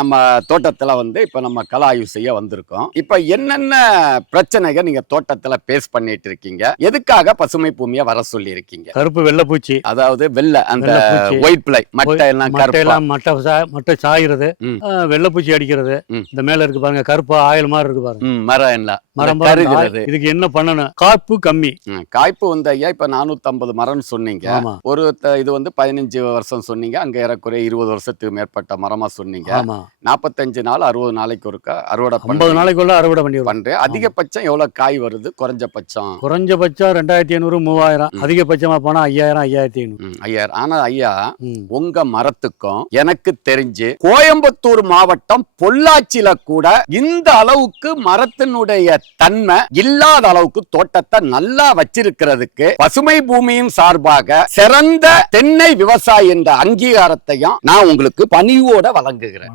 நம்ம தோட்டத்துல வந்து இப்ப நம்ம கள ஆய்வு செய்ய வந்திருக்கோம். இப்ப என்னென்ன பிரச்சனைகள் நீங்க தோட்டத்துல பேஸ் பண்ணிட்டு இருக்கீங்க? எதுக்காக பசுமை பூமியை வர சொல்லி இருக்கீங்க கருப்பு வெள்ளைப்பூச்சி. அதாவது வெள்ளை அந்த. ஒயிட் பிளை மட்டை எல்லாம் கருப்பா? மட்டையெல்லாம் மட்டை மட்டை சாயிறது. வெள்ளைப்பூச்சி அடிக்கிறது. இந்த மேல இருக்கு பாருங்க கருப்பா ஆயில் மாதிரி இருக்கு பாருங்க. மரம் எல்லாம். மரம் இதுக்கு என்ன பண்ணணும்? காப்பு கம்மி. காய்ப்பு வந்து ஐயா இப்ப 450 மரம்னு சொன்னீங்க. ஒரு இது வந்து பதினஞ்சு வருஷம் சொன்னீங்க. அங்க ஏறக்குறைய இருபது வருஷத்துக்கு மேற்பட்ட மரமா சொன்னீங்க. நாற்பத்தஞ்சு நாள் அறுபது நாளைக்கு ஒருக்கா அறுவடை ஐம்பது. நாளைக்குள்ள அறுவடை பண்ணிடுவோம். பண்றேன். அதிகபட்சம் எவ்வளவு காய் வருது? குறைஞ்சபட்சம். குறைஞ்சபட்சம் ரெண்டாயிரத்தி ஐநூறு மூவாயிரம். அதிகபட்சமா போனா ஐயாயிரம் ஐயாயிரத்தி ஐநூறு. ம், ஐயா ஆனா ஐயா. உங்க மரத்துக்கும் எனக்கு தெரிஞ்சு கோயம்புத்தூர் மாவட்டம் பொள்ளாச்சியில கூட இந்த அளவுக்கு மரத்தினுடைய தன்மை இல்லாத அளவுக்கு தோட்டத்தை நல்லா வச்சிருக்கிறதுக்கு பசுமை பூமியின் சார்பாக சிறந்த தென்னை விவசாயி என்ற அங்கீகாரத்தையும் நான் உங்களுக்கு பணிவோட வழங்குகிறேன்.